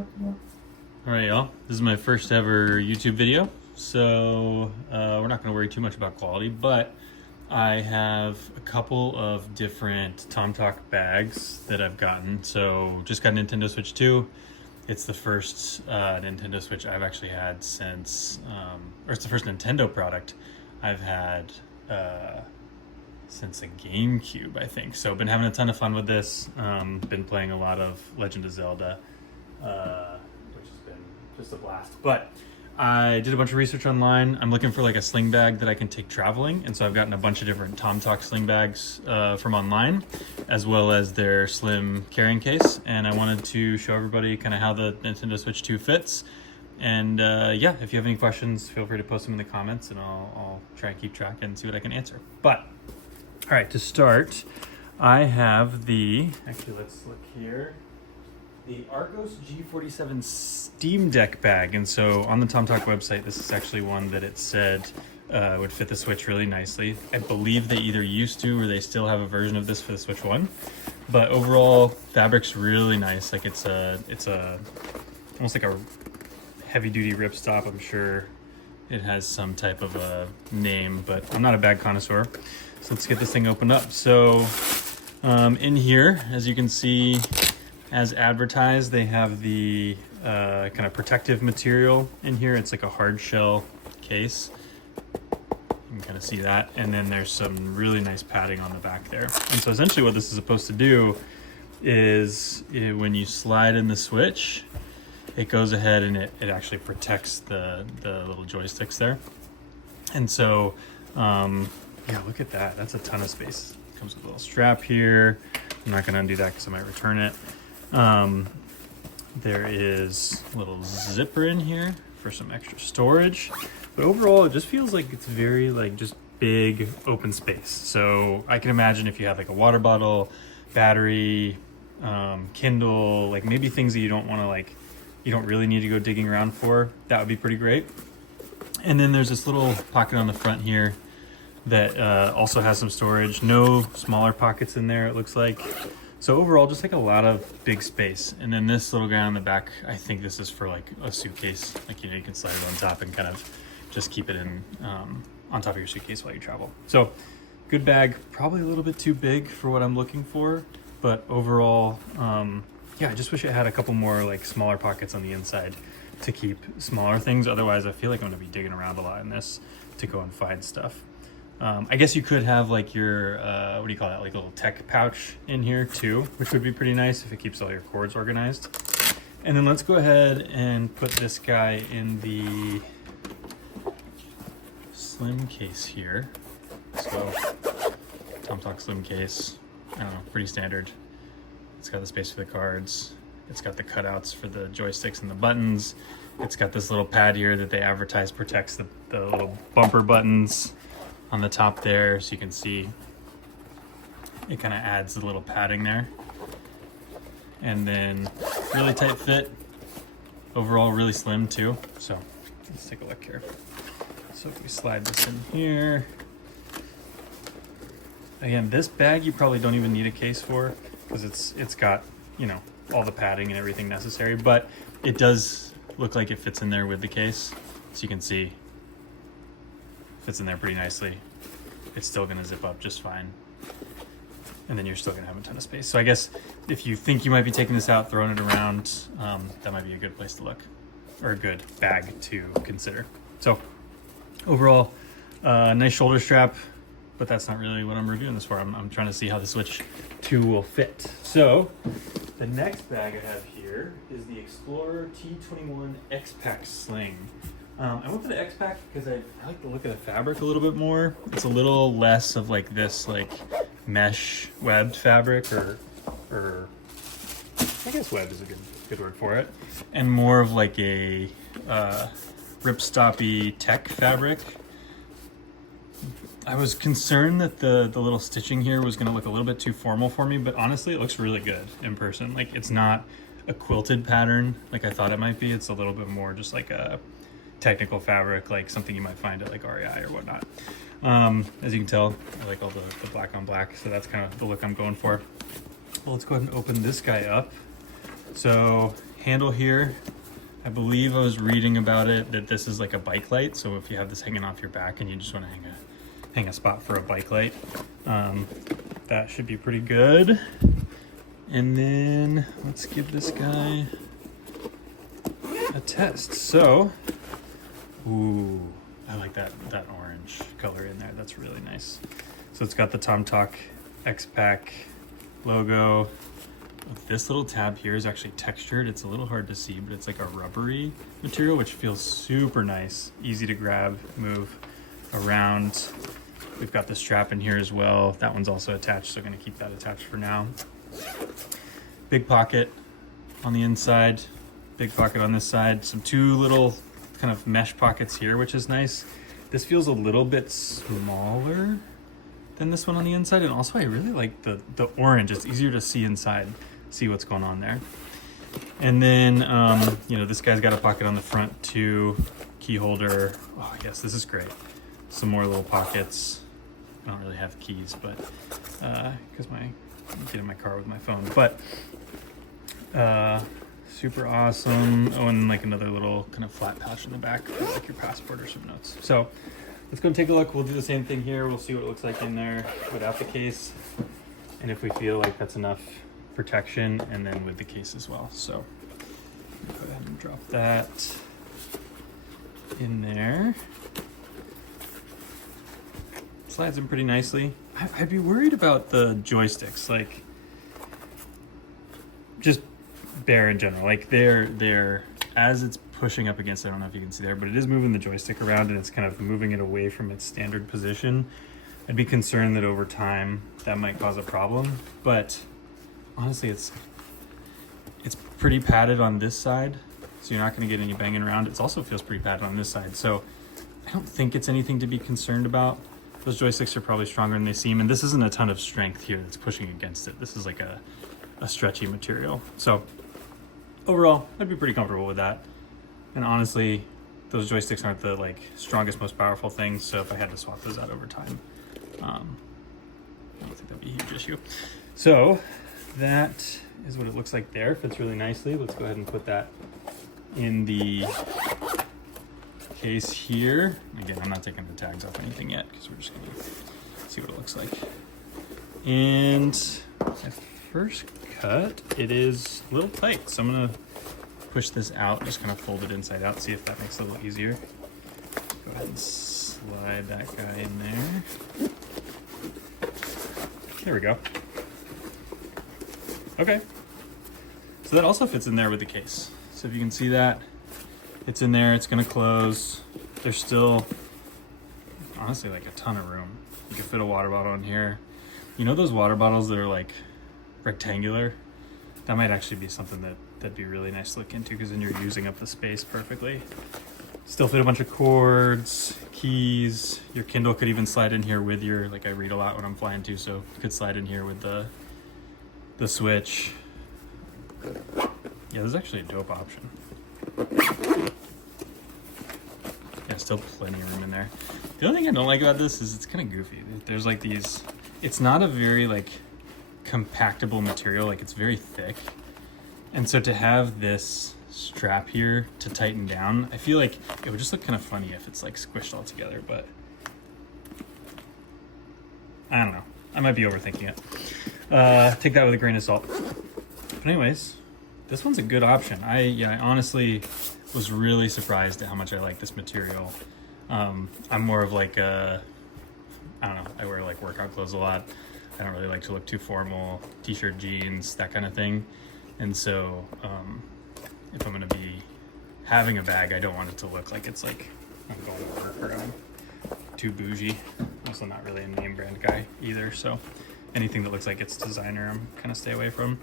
All right, y'all. This is my first ever YouTube video, so we're not going to worry too much about quality, but I have a couple of different Tomtoc bags that I've gotten. So just got a Nintendo Switch 2. It's the first Nintendo Switch I've actually had since, or it's the first Nintendo product I've had since a GameCube, I think. So I've been having a ton of fun with this. Been playing a lot of Legend of Zelda, which has been just a blast. But I did a bunch of research online. I'm looking for like a sling bag that I can take traveling, and so I've gotten a bunch of different Tomtoc sling bags from online, as well as their slim carrying case. And I wanted to show everybody kind of how the Nintendo Switch 2 fits. And yeah, if you have any questions, feel free to post them in the comments, and I'll try and keep track and see what I can answer. But all right, to start, I have actually let's look here, the Argos G47 Steam Deck bag. And so on the Tomtoc website, this is actually one that it said would fit the Switch really nicely. I believe they either used to or they still have a version of this for the Switch 1. But overall, fabric's really nice. Like it's almost like a heavy-duty ripstop. I'm sure it has some type of a name, but I'm not a bag connoisseur. So let's get this thing opened up. So in here, as you can see, as advertised, they have the kind of protective material in here. It's like a hard shell case. You can kind of see that. And then there's some really nice padding on the back there. And so essentially what this is supposed to do is when you slide in the Switch, it goes ahead and it actually protects the little joysticks there. And so, yeah, look at that. That's a ton of space. It comes with a little strap here. I'm not gonna undo that because I might return it. There is a little zipper in here for some extra storage, but overall it just feels like it's very like just big open space. So I can imagine if you have like a water bottle, battery, Kindle, like maybe things that you don't want to you don't really need to go digging around for, that would be pretty great. And then there's this little pocket on the front here that also has some storage. No smaller pockets in there, it looks like. So overall, just like a lot of big space. And then this little guy on the back, I think this is for like a suitcase. Like, you know, you can slide it on top and kind of just keep it in on top of your suitcase while you travel. So good bag, probably a little bit too big for what I'm looking for, but overall, yeah, I just wish it had a couple more like smaller pockets on the inside to keep smaller things. Otherwise, I feel like I'm gonna be digging around a lot in this to go and find stuff. I guess you could have like your, what do you call that? Like a little tech pouch in here too, which would be pretty nice if it keeps all your cords organized. And then let's go ahead and put this guy in the slim case here. So Tomtoc slim case, I don't know, pretty standard. It's got the space for the cards. It's got the cutouts for the joysticks and the buttons. It's got this little pad here that they advertise protects the little bumper buttons on the top there, so you can see it kind of adds a little padding there. And then really tight fit, overall really slim too. So let's take a look here. So if we slide this in here, again, this bag you probably don't even need a case for because it's got, you know, all the padding and everything necessary, but it does look like it fits in there with the case. So you can see fits in there pretty nicely. It's still gonna zip up just fine. And then you're still gonna have a ton of space. So I guess if you think you might be taking this out, throwing it around, that might be a good place to look, or a good bag to consider. So overall, nice shoulder strap, but that's not really what I'm reviewing this for. I'm trying to see how the Switch 2 will fit. So the next bag I have here is the Explorer-T21 X-Pac Sling. I went for the X-Pac because I like the look of the fabric a little bit more. It's a little less of like this like mesh webbed fabric, or I guess webbed is a good word for it, and more of like a ripstoppy tech fabric. I was concerned that the little stitching here was going to look a little bit too formal for me, but honestly it looks really good in person. Like, it's not a quilted pattern like I thought it might be. It's a little bit more just like a technical fabric, like something you might find at like REI or whatnot. As you can tell, I like all the black on black, so that's kind of the look I'm going for. Well, let's go ahead and open this guy up. So handle here, I believe I was reading about it that this is like a bike light. So if you have this hanging off your back and you just want to hang a spot for a bike light, that should be pretty good. And then let's give this guy a test. So, ooh, I like that orange color in there. That's really nice. So it's got the Tomtoc X-Pac logo. This little tab here is actually textured. It's a little hard to see, but it's like a rubbery material, which feels super nice. Easy to grab, move around. We've got the strap in here as well. That one's also attached, so I'm gonna keep that attached for now. Big pocket on the inside, big pocket on this side. Some two little kind of mesh pockets here, which is nice. This feels a little bit smaller than this one on the inside. And also I really like the orange. It's easier to see inside, see what's going on there. And then, you know, this guy's got a pocket on the front too, key holder. Oh yes, this is great. Some more little pockets. I don't really have keys, but, cause I get in my car with my phone, but, super awesome. Oh, and like another little kind of flat pouch in the back for like your passport or some notes. So let's go and take a look. We'll do the same thing here. We'll see what it looks like in there without the case, and if we feel like that's enough protection, and then with the case as well. So go ahead and drop that in there. Slides in pretty nicely. I'd be worried about the joysticks, like just Bear in general. Like they're as it's pushing up against, I don't know if you can see there, but it is moving the joystick around and it's kind of moving it away from its standard position. I'd be concerned that over time that might cause a problem, but honestly it's pretty padded on this side, so you're not going to get any banging around. It also feels pretty padded on this side, so I don't think it's anything to be concerned about. Those joysticks are probably stronger than they seem, and this isn't a ton of strength here that's pushing against it. This is like a stretchy material. So overall, I'd be pretty comfortable with that. And honestly, those joysticks aren't the like strongest, most powerful things, so if I had to swap those out over time, I don't think that'd be a huge issue. So that is what it looks like there. Fits really nicely. Let's go ahead and put that in the case here. Again, I'm not taking the tags off anything yet because we're just gonna see what it looks like. And at first cut, it is a little tight, so I'm gonna push this out, just kind of fold it inside out, see if that makes it a little easier. Go ahead and slide that guy in there. There we go. Okay, so that also fits in there with the case. So if you can see that, it's in there, it's gonna close. There's still, honestly, like a ton of room. You can fit a water bottle in here. You know those water bottles that are like rectangular? That might actually be something that'd be really nice to look into, because then you're using up the space perfectly. Still fit a bunch of cords, keys. Your Kindle could even slide in here with your, like I read a lot when I'm flying too, so you could slide in here with the switch. Yeah, this is actually a dope option. Yeah, still plenty of room in there. The only thing I don't like about this is it's kind of goofy. There's like these, it's not a very like compactable material, like it's very thick. And so to have this strap here to tighten down, I feel like it would just look kind of funny if it's like squished all together, but I don't know. I might be overthinking it. Take that with a grain of salt. But anyways, this one's a good option. I honestly was really surprised at how much I like this material. I'm more of like a, I don't know, I wear like workout clothes a lot. I don't really like to look too formal, t-shirt, jeans, that kind of thing. And so if I'm gonna be having a bag, I don't want it to look like it's like I'm going to work or I'm too bougie. I'm also not really a name brand guy either, so anything that looks like it's designer, I'm kind of stay away from.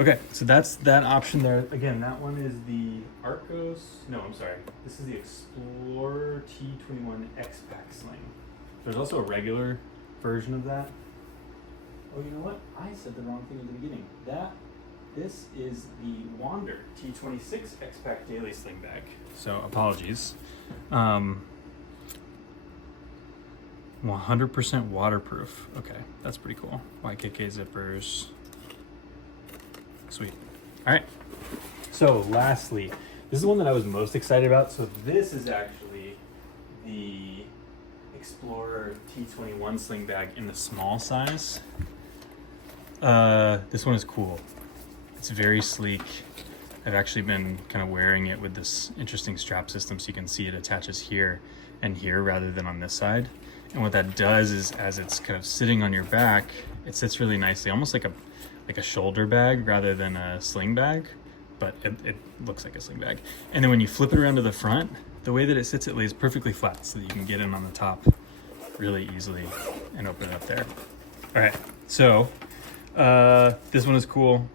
Okay, so that's that option there. Again, that one is the Arcos, no, I'm sorry. This is the Explorer-T21 X-Pac Sling. There's also a regular version of that. Oh, you know what? I said the wrong thing at the beginning. This is the Wander T26 X-Pac Daily Sling Bag. So apologies. 100% waterproof. Okay, that's pretty cool. YKK zippers. Sweet. All right. So So lastly, this is the one that I was most excited about. So this is actually the Explorer-T21 Sling Bag in the small size. This one is cool. It's very sleek. I've actually been kind of wearing it with this interesting strap system, so you can see it attaches here and here rather than on this side. And what that does is, as it's kind of sitting on your back, it sits really nicely, almost like a shoulder bag rather than a sling bag, but it looks like a sling bag. And then when you flip it around to the front, the way that it sits, it lays perfectly flat so that you can get in on the top really easily and open it up there. All right, so this one is cool.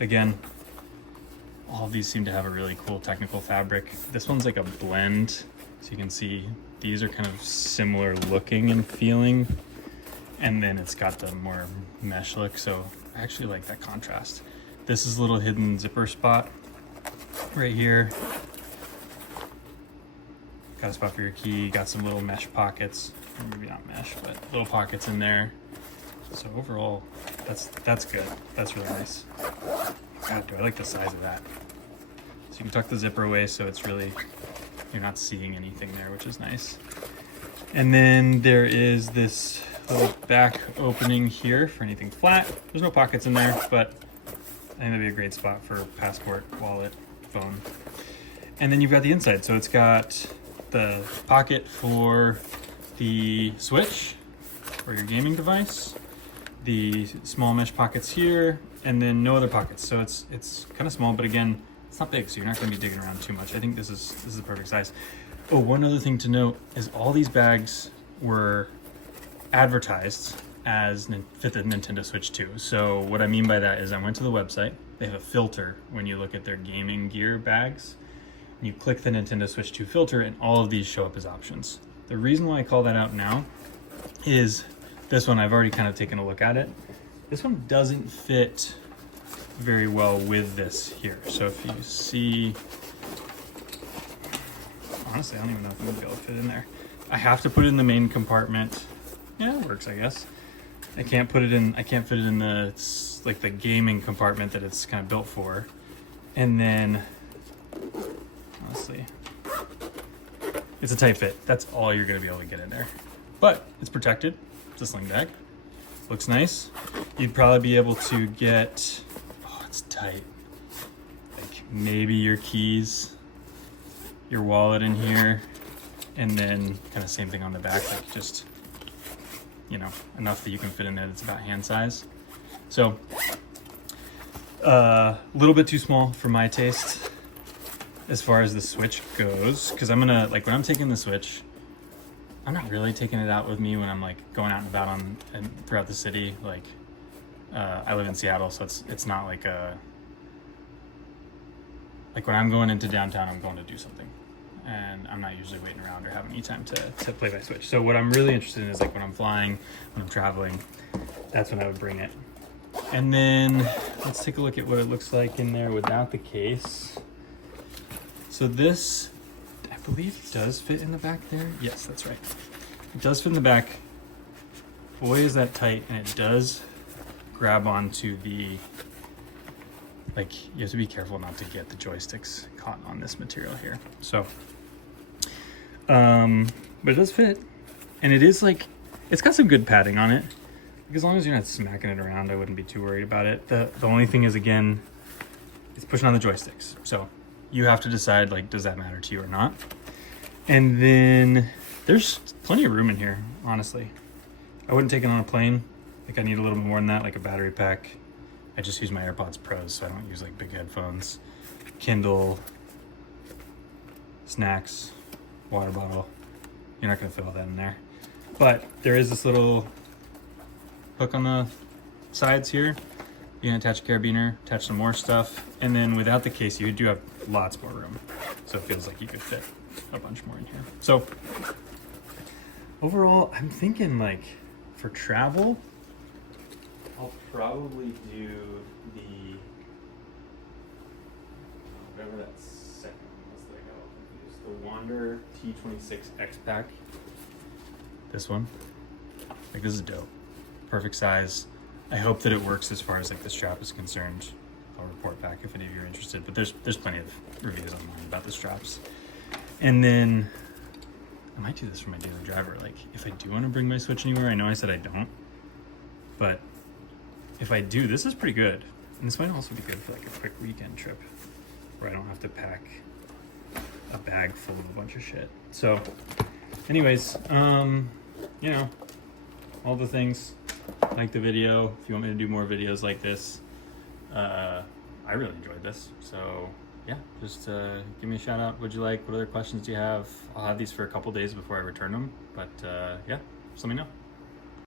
Again, all of these seem to have a really cool technical fabric. This one's like a blend, so you can see these are kind of similar looking and feeling, and then it's got the more mesh look, so I actually like that contrast. This is a little hidden zipper spot right here. Got a spot for your key, got some little mesh pockets, or maybe not mesh, but little pockets in there. So overall, that's good. That's really nice. God, do I like the size of that. So you can tuck the zipper away so it's really, you're not seeing anything there, which is nice. And then there is this little back opening here for anything flat. There's no pockets in there, but I think that'd be a great spot for passport, wallet, phone. And then you've got the inside. So it's got the pocket for the Switch or your gaming device, the small mesh pockets here, and then no other pockets. So it's kind of small, but again, it's not big, so you're not going to be digging around too much. I think this is the perfect size. Oh, one other thing to note is all these bags were advertised as fit the Nintendo Switch 2. So what I mean by that is I went to the website. They have a filter when you look at their gaming gear bags. And you click the Nintendo Switch 2 filter, and all of these show up as options. The reason why I call that out now is this one, I've already kind of taken a look at it. This one doesn't fit very well with this here. So if you see, honestly, I don't even know if I'm gonna be able to fit in there. I have to put it in the main compartment. Yeah, it works, I guess. I can't fit it in the, like the gaming compartment that it's kind of built for. And then, honestly, it's a tight fit. That's all you're gonna be able to get in there. But it's protected. It's a sling bag. Looks nice. You'd probably be able to get, oh, it's tight. Like maybe your keys, your wallet in here, and then kind of same thing on the back, like just, you know, enough that you can fit in there that's about hand size. So, a little bit too small for my taste as far as the Switch goes, because I'm gonna, like when I'm taking the Switch, I'm not really taking it out with me when I'm like going out and about and throughout the city. Like, I live in Seattle, so it's not like like when I'm going into downtown, I'm going to do something, and I'm not usually waiting around or having any time to play my Switch. So what I'm really interested in is like when I'm flying, when I'm traveling, that's when I would bring it. And then let's take a look at what it looks like in there without the case. So this, I believe, does fit in the back there. Yes, that's right. It does fit in the back. Boy, is that tight, and it does grab onto the, like, you have to be careful not to get the joysticks caught on this material here. So, but it does fit, and it is like, it's got some good padding on it. Like, as long as you're not smacking it around, I wouldn't be too worried about it. The only thing is, again, it's pushing on the joysticks. So you have to decide, like, does that matter to you or not? And then there's plenty of room in here, honestly. I wouldn't take it on a plane. I think I need a little more than that, like a battery pack. I just use my AirPods Pros, so I don't use like big headphones. Kindle, snacks, water bottle. You're not gonna fit all that in there. But there is this little hook on the sides here. You can attach a carabiner, attach some more stuff, and then without the case, you do have lots more room. So it feels like you could fit a bunch more in here. So overall, I'm thinking like for travel, I'll probably do the, whatever that second one was that I got all confused. The Wander T26 X-Pac. This one. Like, this is dope. Perfect size. I hope that it works as far as like the strap is concerned. I'll report back if any of you are interested. But there's plenty of reviews online about the straps. And then I might do this for my daily driver. Like if I do want to bring my Switch anywhere, I know I said I don't, but if I do, this is pretty good. And this might also be good for like a quick weekend trip where I don't have to pack a bag full of a bunch of shit. So anyways, you know, all the things. Like the video. If you want me to do more videos like this, I really enjoyed this. So yeah, just give me a shout out. What'd you like? What other questions do you have? I'll have these for a couple days before I return them. But yeah, just let me know.